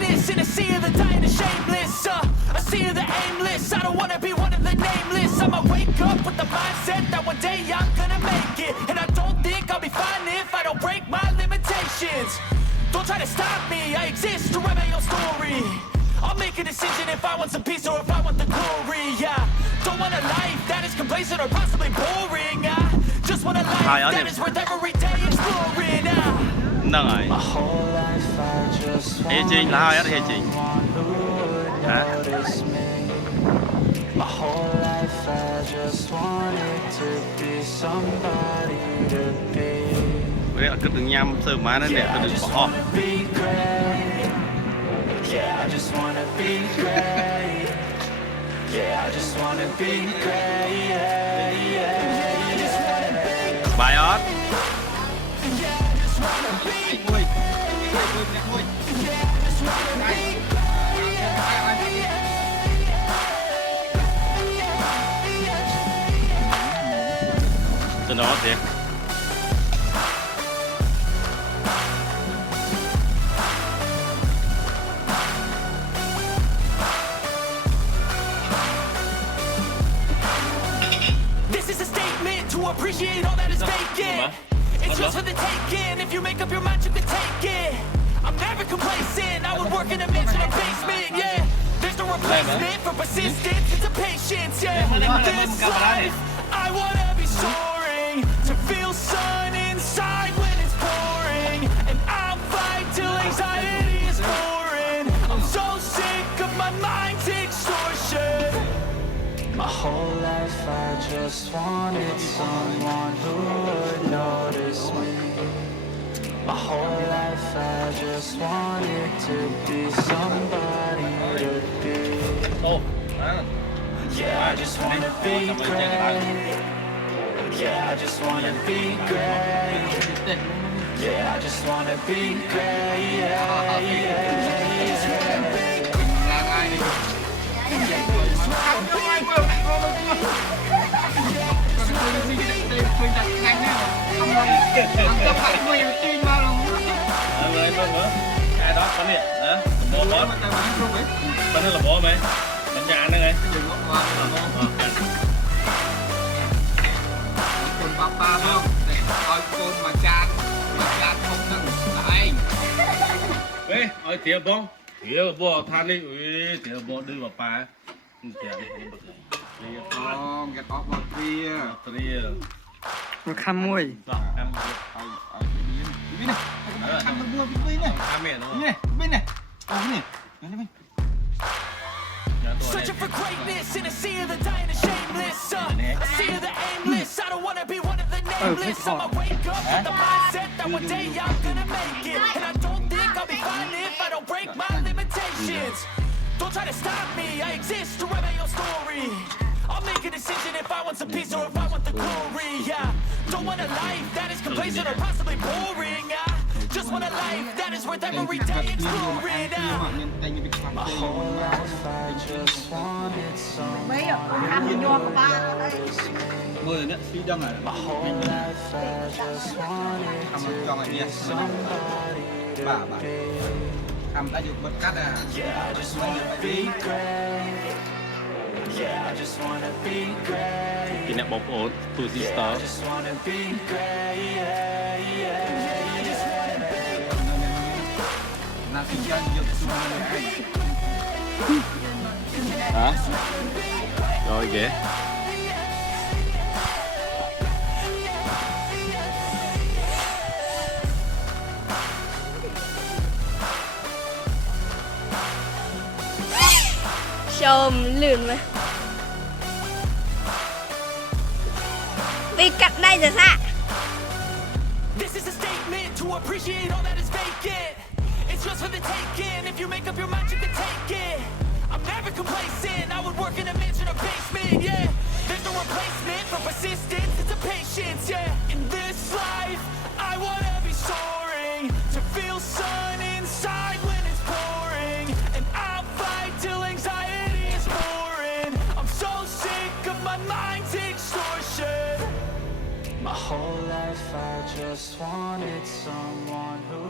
greatness in a sea of the dying and shameless. A sea of the aimless. I don't wanna be one of the nameless. I'ma wake up with the mindset that one day I'm gonna make it. And I don't think I'll be fine if I don't break my limitations. Don't try to stop me, I exist to write my own story. I'll make a decision if I want some peace or if I want the glory. Yeah, don't want a life that is complacent or possibly boring. I just want a life that is worth every day exploring. Nâng rồi. Ê Trinh là ai á Ê Trinh? Hả? Đây là cái đường nhâm sơ má nó đẹp từ đường bỏ. Yeah, I just wanna be great. Yeah, I just wanna be great. Yeah, yeah. Bài ớt. Cho nó thiệt. To appreciate all that is vacant. It's just for the taking. If you make up your mind, you can take it. I'm never complacent. I would work in a mansion or basement. Yeah, there's no replacement for persistence. It's a patience. Yeah, in this life, I wanna be soaring to feel sun inside when it's pouring, and I'll fight till anxiety is foreign. I'm so sick of my mind's extortion. My whole life I just wanted someone who would notice me. My whole life I just wanted to be somebody to be. Yeah, I just wanna be great. Yeah, I just wanna be great. Yeah, I just wanna be great. Yeah, yeah. Ai đó có nè, đó, bố bó, bên đó là bố mày, bên nhà nữa này. Con papa không, để coi con mà cha không nâng lại. Ê, ơi thiệt không? Thiệt bố than đi, ui, thiệt bố đưa vào pa, thiệt đi. Con gạt ốc vào kia. Nó khăm môi. Searching for greatness in a sea of the dying and shameless. A sea of the aimless. I don't wanna be one of the nameless. I'ma wake up with the mindset that one day I'm gonna make it. And I don't think I'll be fine if I don't break my limitations. Don't try to stop me, I exist to write my own story. I'll make a decision if I want some peace or if I want the glory. Yeah, don't want a life that is complacent or possibly boring. I just want a life that is worth every day exploring. My whole life I just wanted someone. My whole life I just wanted to be somebody to be. Yeah, I just wanna be great. Yeah, I just wanna be great. กินเนี่ยบ๊อบโอ๊ตทูซิสเตอร์ Just wanna be great. Yeah, yeah. Just wanna be hả? Rồi ghê. Chồm lươn mà vì cạnh đây rồi sao? This is a statement to appreciate all that is vacant. It's just for the taking. If you make up your mind, you can take it. I'm never complacent. I would work in a mansion or basement. Yeah, there's no replacement for persistence. It's a patience. Yeah, in this life, I wanna be soaring to feel sun inside when it's pouring, and I'll fight till anxiety is foreign. I'm so sick of my mind's extortion. My whole life I just wanted someone who